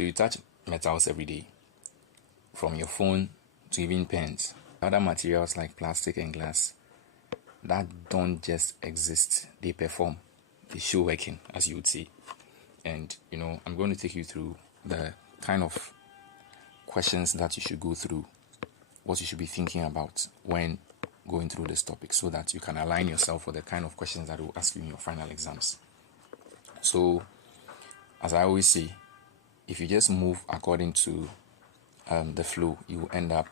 So you touch metals every day, from your phone to even pens. Other materials like plastic and glass that don't just exist, they perform, they show working, as you would say. And I'm going to take you through the kind of questions that you should go through, what you should be thinking about when going through this topic, so that you can align yourself with the kind of questions that will ask you in your final exams. So, as I always say, if you just move according to the flow, you will end up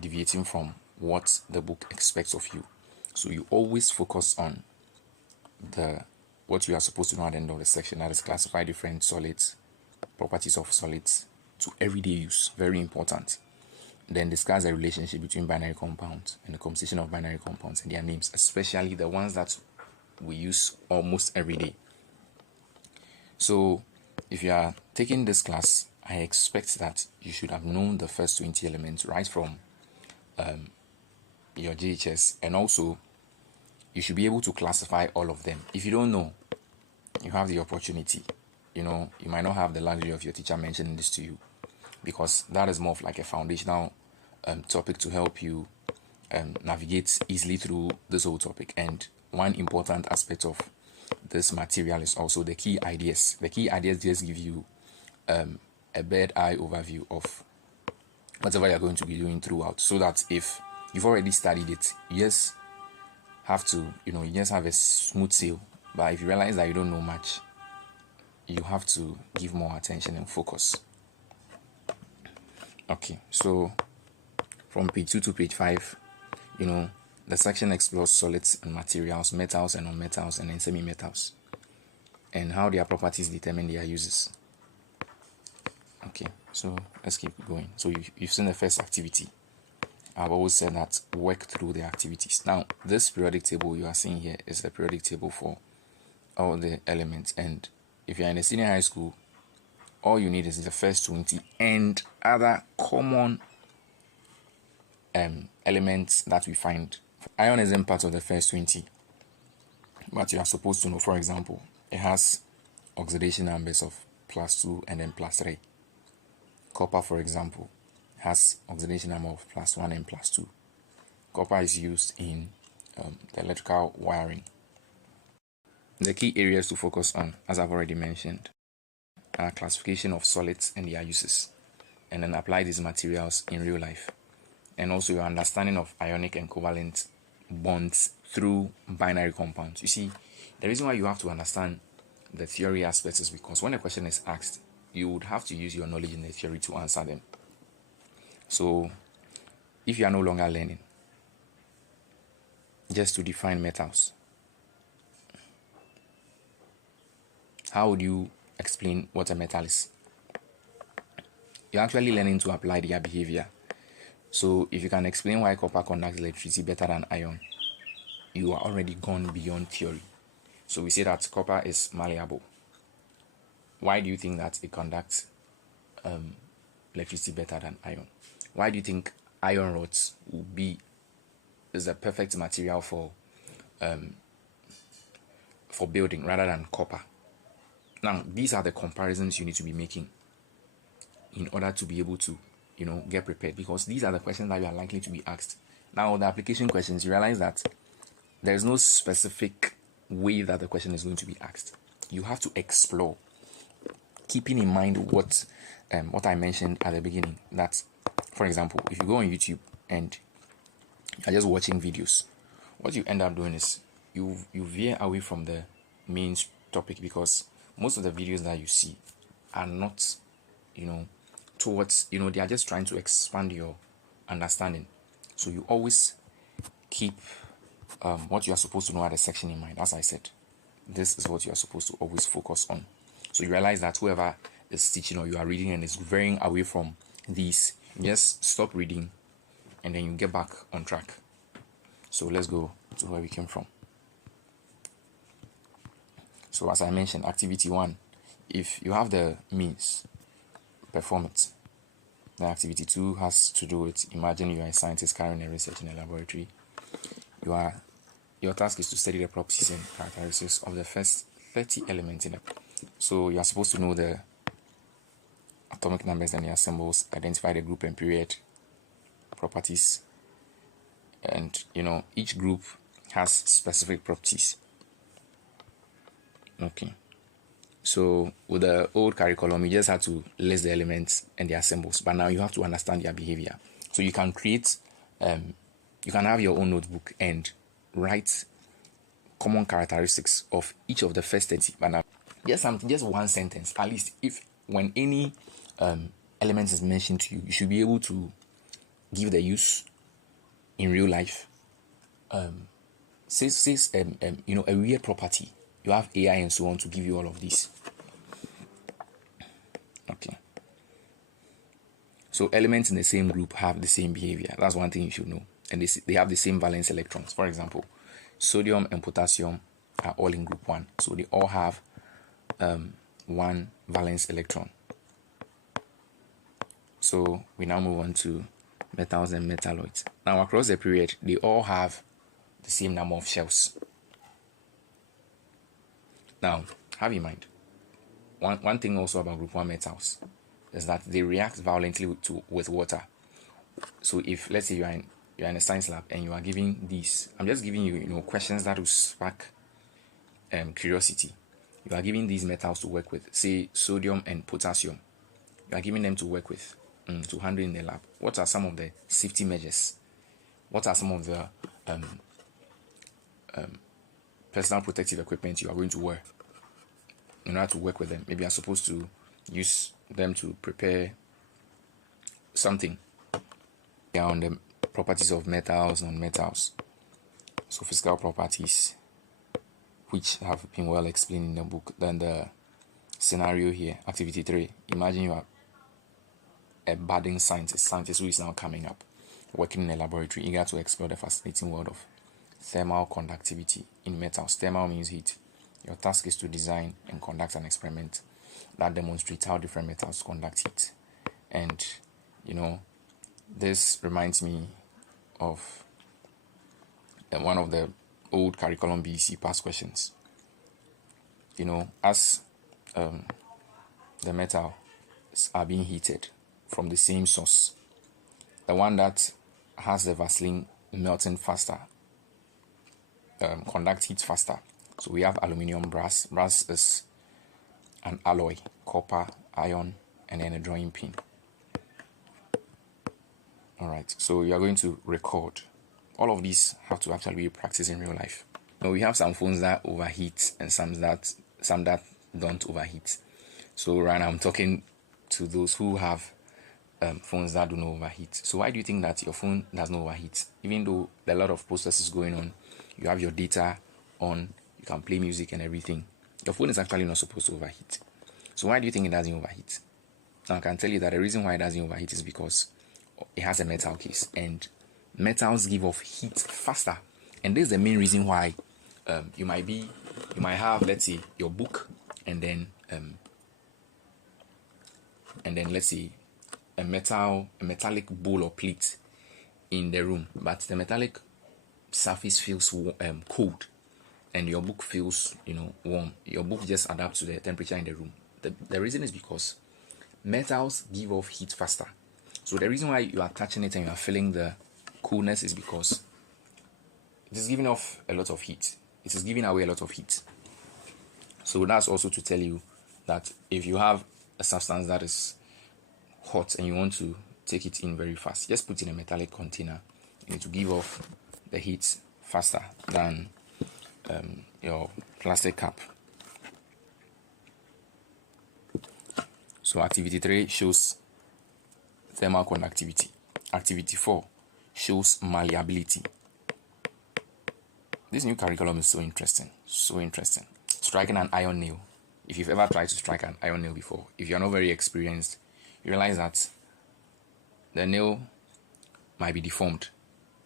deviating from what the book expects of you. So you always focus on what you are supposed to know at the end of the section, that is classify different solids, properties of solids to everyday use, very important. Then discuss the relationship between binary compounds and the composition of binary compounds and their names, especially the ones that we use almost every day. So if you are taking this class, I expect that you should have known the first 20 elements right from your SHS, and also you should be able to classify all of them. If you don't know, you have the opportunity. You might not have the luxury of your teacher mentioning this to you, because that is more of like a foundational topic to help you navigate easily through this whole topic. And one important aspect of this material is also the key ideas. The key ideas just give you a bird eye overview of whatever you're going to be doing throughout, so that if you've already studied it, you just have to, you just have a smooth sail. But if you realize that you don't know much, you have to give more attention and focus. Okay, so from page 2 to page 5, the section explores solids and materials, metals and non-metals, and then semi-metals, and how their properties determine their uses. Okay, so let's keep going. So you've seen the first activity. I've always said that work through the activities. Now, this periodic table you are seeing here is the periodic table for all the elements. And if you're in a senior high school, all you need is the first 20 and other common elements that we find. Iron isn't part of the first 20, but you are supposed to know. For example, it has oxidation numbers of +2 and then +3. Copper, for example, has oxidation number of +1 and +2. Copper is used in the electrical wiring. The key areas to focus on, as I've already mentioned, are classification of solids and their uses, and then apply these materials in real life, and also your understanding of ionic and covalent bonds through binary compounds. You see, the reason why you have to understand the theory aspects is because when a question is asked, you would have to use your knowledge in the theory to answer them. So if you are no longer learning just to define metals, how would you explain what a metal is? You're actually learning to apply their behavior. So if you can explain why copper conducts electricity better than iron, you are already gone beyond theory. So we say that copper is malleable. Why do you think that it conducts electricity better than iron? Why do you think iron rods is the perfect material for building rather than copper? Now, these are the comparisons you need to be making in order to be able to, get prepared, because these are the questions that you are likely to be asked. Now, the application questions, you realize that there is no specific way that the question is going to be asked. You have to explore, keeping in mind what I mentioned at the beginning. That, for example, if you go on YouTube and you're just watching videos, what you end up doing is you veer away from the main topic, because most of the videos that you see are not, towards, they are just trying to expand your understanding. So you always keep what you are supposed to know at the section in mind. As I said, this is what you are supposed to always focus on. So you realize that whoever is teaching or you are reading and is veering away from these, just stop reading and then you get back on track. So let's go to where we came from. So as I mentioned, activity 1, if you have the means, perform it. Then activity 2 has to do with, imagine you are a scientist carrying a research in a laboratory. Your task is to study the properties and characteristics of the first 30 elements in it. So you are supposed to know the atomic numbers and their symbols, identify the group and period properties, and each group has specific properties. Okay, so with the old curriculum you just had to list the elements and their symbols, but now you have to understand their behavior. So you can create you can have your own notebook and write common characteristics of each of the first 30, but now just one sentence at least. If when any element is mentioned to you, you should be able to give the use in real life. Says a weird property, you have AI and so on to give you all of these. Okay, so elements in the same group have the same behavior. That's one thing you should know. And they have the same valence electrons. For example, sodium and potassium are all in group 1, so they all have one valence electron. So we now move on to metals and metalloids. Now across the period, they all have the same number of shells. Now have in mind, one thing also about group 1 metals is that they react violently with water. So if, let's say, you're in a science lab and you are giving these, I'm just giving you questions that will spark curiosity. You are giving these metals to work with, say sodium and potassium. You are giving them to work with, to handle in the lab. What are some of the safety measures? What are some of the personal protective equipment you are going to wear in order to work with them? Maybe you're supposed to use them to prepare something. They are on the properties of metals and non-metals. So physical properties, which have been well explained in the book. Then the scenario here, activity 3. Imagine you are a budding scientist who is now coming up, working in a laboratory, eager to explore the fascinating world of thermal conductivity in metals. Thermal means heat. Your task is to design and conduct an experiment that demonstrates how different metals conduct heat. And this reminds me of one of the old curriculum BEC past questions. As the metals are being heated from the same source, the one that has the Vaseline melting faster conduct heat faster. So we have aluminium, brass. Brass is an alloy, copper, iron, and then a drawing pin. Alright, so you are going to record. All of these have to actually be practiced in real life. Now we have some phones that overheat and some that don't overheat. So right now I'm talking to those who have phones that do not overheat. So why do you think that your phone does not overheat? Even though there are a lot of processes going on, you have your data on, you can play music and everything, your phone is actually not supposed to overheat. So why do you think it doesn't overheat? Now I can tell you that the reason why it doesn't overheat is because it has a metal case, and metals give off heat faster. And this is the main reason why you might have, let's say, your book, and then let's say a metallic bowl or plate in the room, but the metallic surface feels cold and your book feels warm. Your book just adapts to the temperature in the room. The reason is because metals give off heat faster. So the reason why you are touching it and you are feeling the coolness is because it is giving off a lot of heat. It is giving away a lot of heat. So that's also to tell you that if you have a substance that is hot and you want to take it in very fast, just put it in a metallic container and it will give off the heat faster than your plastic cup. So activity 3 shows thermal conductivity. Activity 4 shows malleability. This new curriculum is so interesting. Striking an iron nail. If you've ever tried to strike an iron nail before, if you're not very experienced, you realize that the nail might be deformed.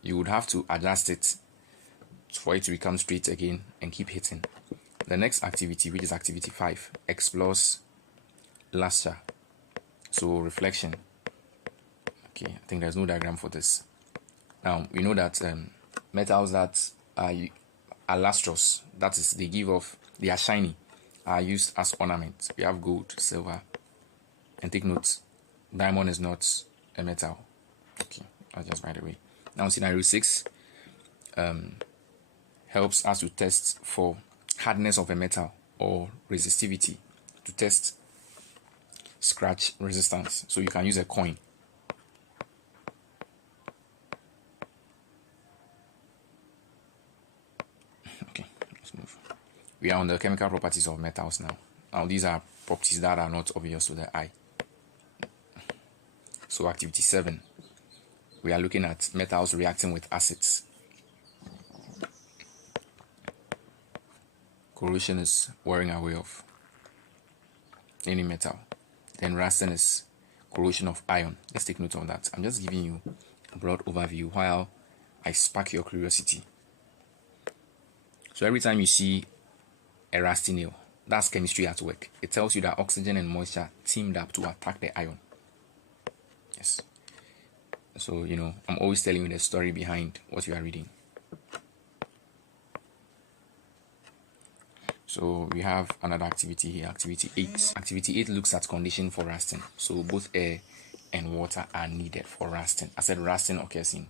You would have to adjust it for it to become straight again and keep hitting. The next activity, which is activity 5, explores lustre. So reflection. Okay, I think there's no diagram for this. Now we know that metals that are lustrous, that is, they are shiny, are used as ornaments. We have gold, silver, And take note, diamond is not a metal. Okay, that's just by the way. Now scenario 6 helps us to test for hardness of a metal or resistivity, to test scratch resistance. So you can use a coin. Okay, let's move. We are on the chemical properties of metals now. Now these are properties that are not obvious to the eye. So activity 7, we are looking at metals reacting with acids. Corrosion is wearing away of any metal. Then rusting is corrosion of iron. Let's take note of that. I'm just giving you a broad overview while I spark your curiosity. So every time you see a rusty nail, that's chemistry at work. It tells you that oxygen and moisture teamed up to attack the iron. Yes. So, I'm always telling you the story behind what you are reading. So we have another activity here, activity 8. Activity 8 looks at condition for rusting. So both air and water are needed for rusting. I said rusting occurs in,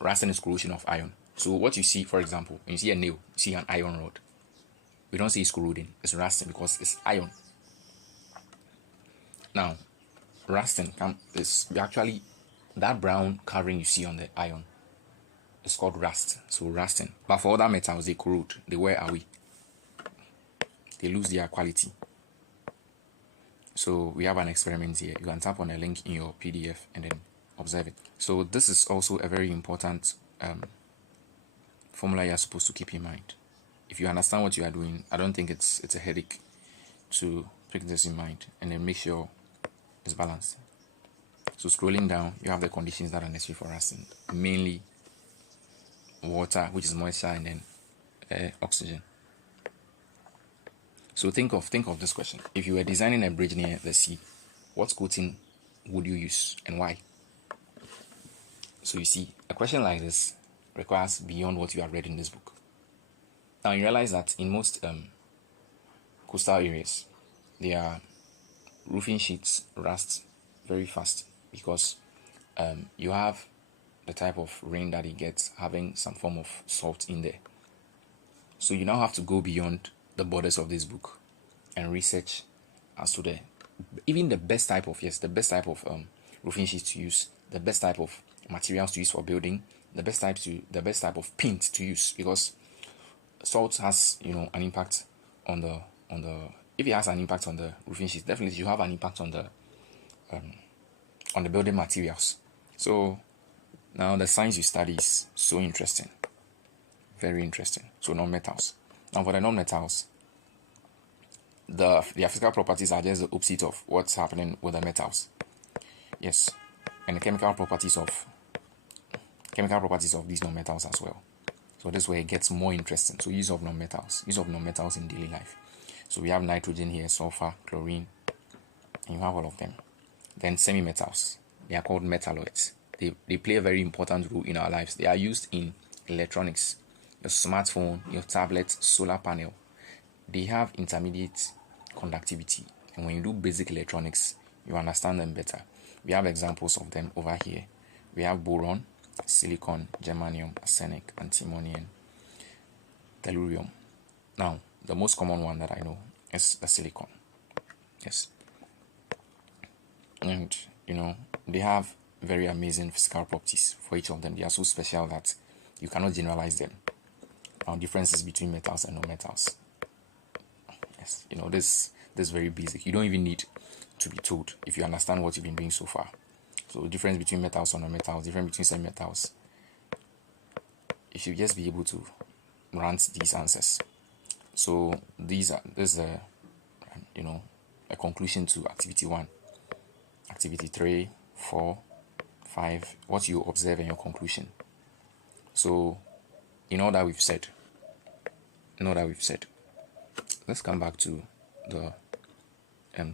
rusting is corrosion of iron. So what you see, for example, when you see a nail, you see an iron rod. We don't say it's corroding, it's rusting because it's iron. Now, rusting is actually that brown covering you see on the iron. It's called rust, so rusting. But for other metals, they corrode, they wear away. They lose their quality. So we have an experiment here. You can tap on a link in your PDF and then observe it. So this is also a very important formula you're supposed to keep in mind. If you understand what you are doing, I don't think it's a headache to pick this in mind and then make sure it's balanced. So scrolling down, you have the conditions that are necessary for rusting, mainly water, which is moisture, and then oxygen. So think of this question. If you were designing a bridge near the sea, what coating would you use and why? So you see, a question like this requires beyond what you have read in this book. Now you realize that in most coastal areas, their roofing sheets rust very fast because you have the type of rain that it gets having some form of salt in there. So you now have to go beyond the borders of this book and research as to the best type of roofing sheets to use, the best type of materials to use for building, the best type of paint to use, because salt has an impact on the if it has an impact on the roofing sheets, definitely you have an impact on the building materials. So now the science you study is so interesting, very interesting. So non-metals. Now for the non-metals, their physical properties are just the opposite of what's happening with the metals. Yes, and the chemical properties of these non-metals as well. So this way it gets more interesting. So use of non-metals in daily life. So we have nitrogen here, sulfur, chlorine, and you have all of them. Then semi-metals, they are called metalloids. They play a very important role in our lives. They are used in electronics, your smartphone, your tablet, solar panel. They have intermediate conductivity, and when you do basic electronics, you understand them better. We have examples of them over here. We have boron, silicon, germanium, arsenic, antimony, and tellurium. Now, the most common one that I know is the silicon. Yes. And, they have very amazing physical properties for each of them. They are so special that you cannot generalize them. Now, differences between metals and non-metals. Yes, this is very basic. You don't even need to be told if you understand what you've been doing so far. So, difference between metals and non-metals, difference between semi-metals. You should just be able to grant these answers. So, this is a conclusion to activity 1. Activity 3, 4, 5, what you observe in your conclusion. So, in all that we've said, let's come back to the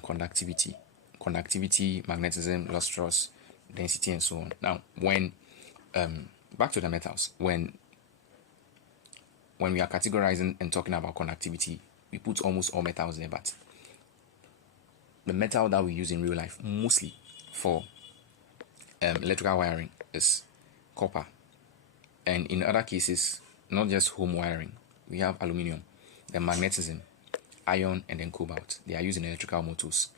conductivity, magnetism, lustrous, density, and so on. Now, when back to the metals, when we are categorizing and talking about conductivity, we put almost all metals there, but the metal that we use in real life mostly for electrical wiring is copper, and in other cases, not just home wiring, we have aluminium, then magnetism, iron, and then cobalt. They are used in electrical motors.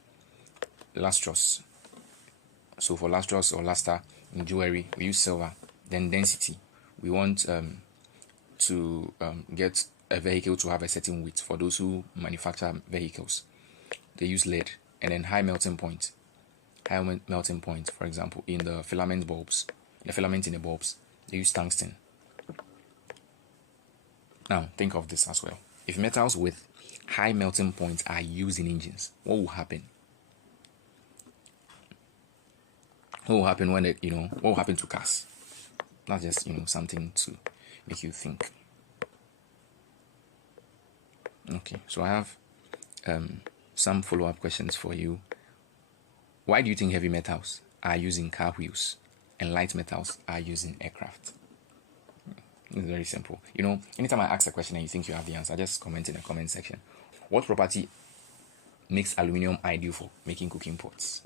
Lustrous, so for lustrous or luster in jewelry we use silver. Then density, we want to get a vehicle to have a certain weight. For those who manufacture vehicles, they use lead. And then high melting point, for example, in the filament bulbs, the filament in the bulbs, they use tungsten. Now think of this as well. If metals with high melting points are used in engines, what will happen? What will happen when what will happen to cars? Not just something to make you think. Okay, so I have some follow-up questions for you. Why do you think heavy metals are used in car wheels and light metals are used in aircraft? It's very simple. Anytime I ask a question and you think you have the answer, just comment in the comment section. What property makes aluminium ideal for making cooking pots?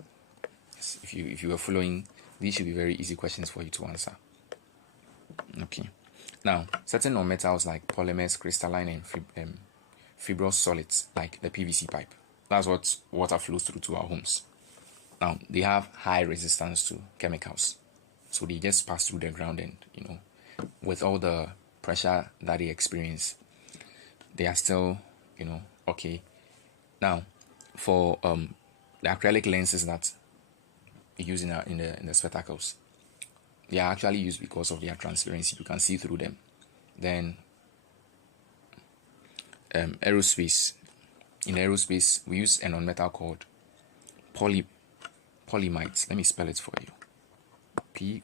Yes, if you were following, these should be very easy questions for you to answer. Okay. Now, certain non-metals like polymers, crystalline, and fibrous solids like the PVC pipe. That's what water flows through to our homes. Now, they have high resistance to chemicals. So they just pass through the ground and, with all the pressure that they experience, they are still, okay. Now, for the acrylic lenses that we use in the spectacles, they are actually used because of their transparency. You can see through them. Then aerospace. In aerospace, we use a non-metal called polymides. Let me spell it for you.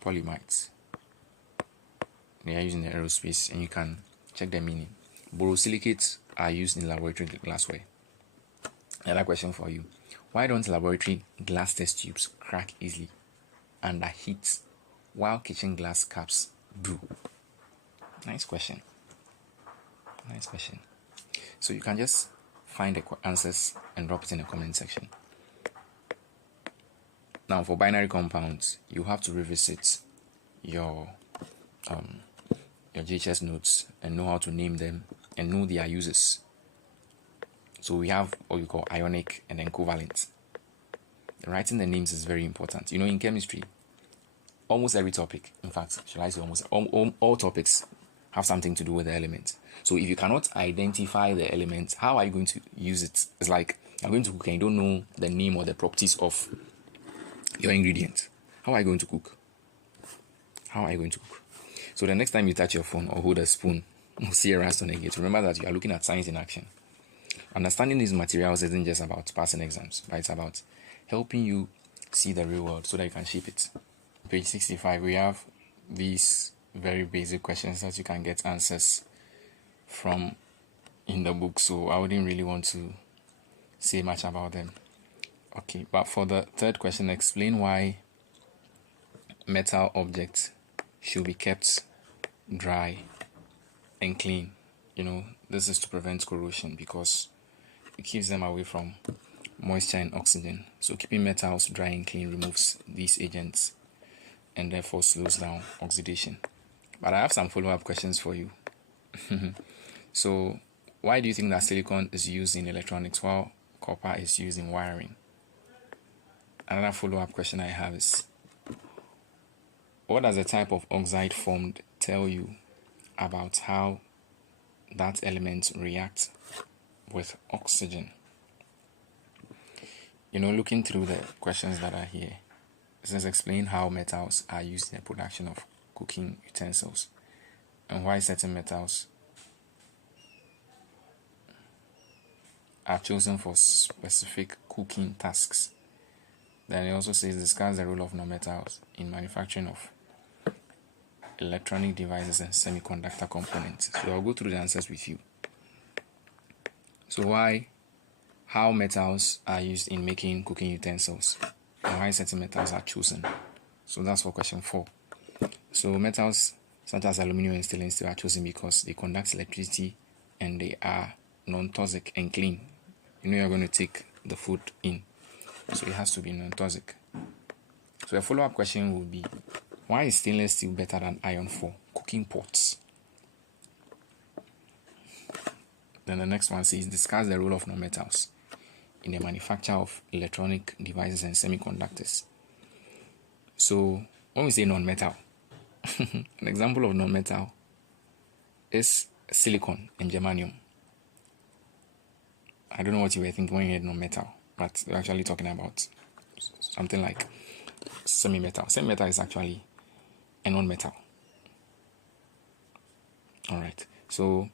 Polymides. They are used in the aerospace, and you can check the meaning. Borosilicates are used in laboratory glassware. Another question for you. Why don't laboratory glass test tubes crack easily under heat while kitchen glass caps do? Nice question. So you can just find the answers and drop it in the comment section. Now, for binary compounds, you have to revisit your JHS notes and know how to name them and know their uses. So we have what we call ionic and then covalent. Writing the names is very important. In chemistry, almost every topic, in fact, shall I say almost all topics have something to do with the element. So if you cannot identify the element, how are you going to use it? It's like I'm going to cook and you don't know the name or the properties of your ingredient. How are you going to cook? So the next time you touch your phone or hold a spoon or see a rust on a gate, remember that you are looking at science in action. Understanding these materials isn't just about passing exams, but it's about helping you see the real world so that you can shape it. Page 65, we have these very basic questions that you can get answers from in the book, so I wouldn't really want to say much about them. Okay, but for the third question, explain why metal objects should be kept dry and clean. This is to prevent corrosion because it keeps them away from moisture and oxygen. So keeping metals dry and clean removes these agents and therefore slows down oxidation. But I have some follow-up questions for you. So why do you think that silicon is used in electronics while copper is used in wiring? Another follow-up question I have is, what does the type of oxide formed tell you about how that element reacts with oxygen? Looking through the questions that are here, it says explain how metals are used in the production of cooking utensils and why certain metals are chosen for specific cooking tasks. Then it also says discuss the role of non-metals in manufacturing of electronic devices and semiconductor components. So I'll go through the answers with you. So how metals are used in making cooking utensils and why certain metals are chosen. So that's for question 4. So metals such as aluminum and stainless steel, are chosen because they conduct electricity and they are non-toxic and clean. You know you're going to take the food in, so it has to be non-toxic. So a follow-up question would be, why is stainless steel better than iron for cooking pots? Then the next one says, discuss the role of non-metals in the manufacture of electronic devices and semiconductors. So when we say non-metal, an example of non-metal is silicon and germanium. I don't know what you were thinking when you heard non-metal, but we're actually talking about something like semi-metal. Semi-metal is actually a non-metal. Alright, so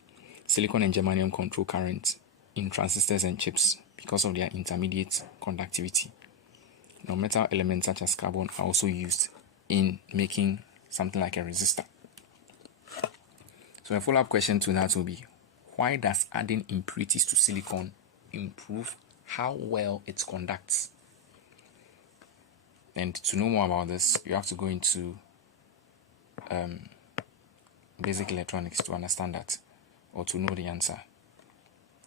silicon and germanium control current in transistors and chips because of their intermediate conductivity. Non-metal elements such as carbon are also used in making something like a resistor. So a follow-up question to that will be, why does adding impurities to silicon improve how well it conducts? And to know more about this, you have to go into basic electronics to understand that, or to know the answer.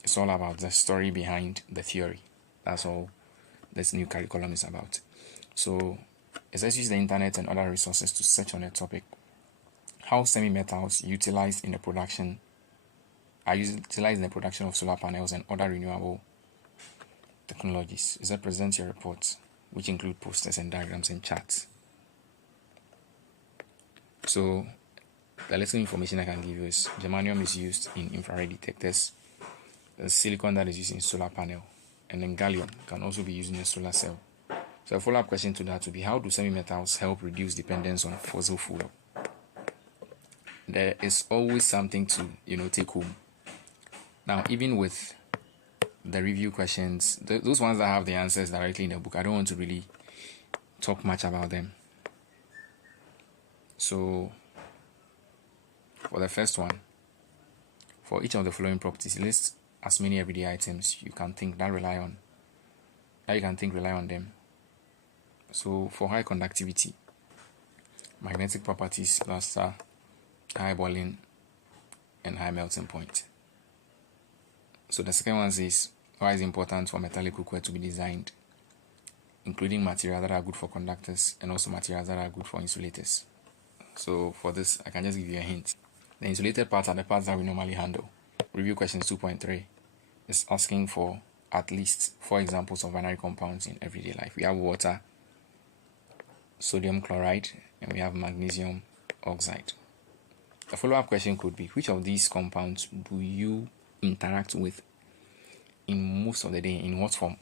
It's all about the story behind the theory. That's all this new curriculum is about. So it says use the internet and other resources to search on a topic. How semi-metals are utilized in the production of solar panels and other renewable technologies. Is that present your report, which include posters and diagrams and charts. So the little information I can give you is germanium is used in infrared detectors. There's silicon that is used in solar panel, and then gallium can also be used in a solar cell. So a follow-up question to that would be, how do semi-metals help reduce dependence on fossil fuel? There is always something to take home. Now, even with the review questions, those ones that have the answers directly in the book, I don't want to really talk much about them. So for the first one, for each of the following properties, list as many everyday items you can think rely on them. So for high conductivity, magnetic properties, luster, high boiling, and high melting point. So the second one is, why is it important for metallic cookware to be designed, including materials that are good for conductors and also materials that are good for insulators. So for this, I can just give you a hint. The insulated parts are the parts that we normally handle. Review questions 2.3 is asking for at least 4 examples of binary compounds in everyday life. We have water, sodium chloride, and we have magnesium oxide. A follow-up question could be, which of these compounds do you interact with in most of the day? In what form?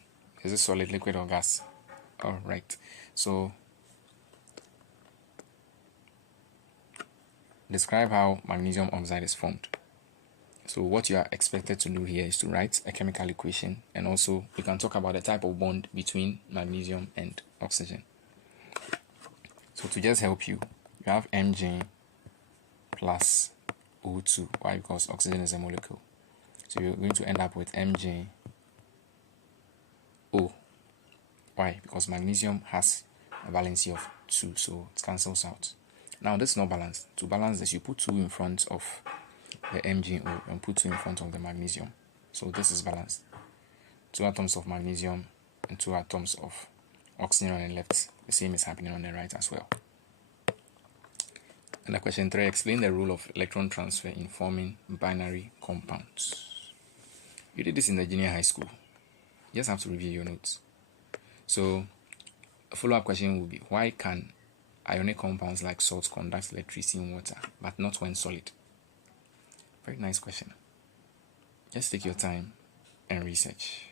Is it solid, liquid, or gas? Alright, so describe how magnesium oxide is formed. So what you are expected to do here is to write a chemical equation, and also you can talk about the type of bond between magnesium and oxygen. So to just help you, you have Mg plus O2. Why? Because oxygen is a molecule. So you're going to end up with MgO. Why? Because magnesium has a valency of 2, so it cancels out. Now this is not balanced. To balance this, you put 2 in front of the MgO and put 2 in front of the magnesium. So this is balanced. 2 atoms of magnesium and 2 atoms of oxygen on the left. The same is happening on the right as well. And the question 3, explain the role of electron transfer in forming binary compounds. You did this in the junior high school. You just have to review your notes. So a follow-up question will be, why can ionic compounds like salt conduct electricity in water, but not when solid? Very nice question. Just take your time and research.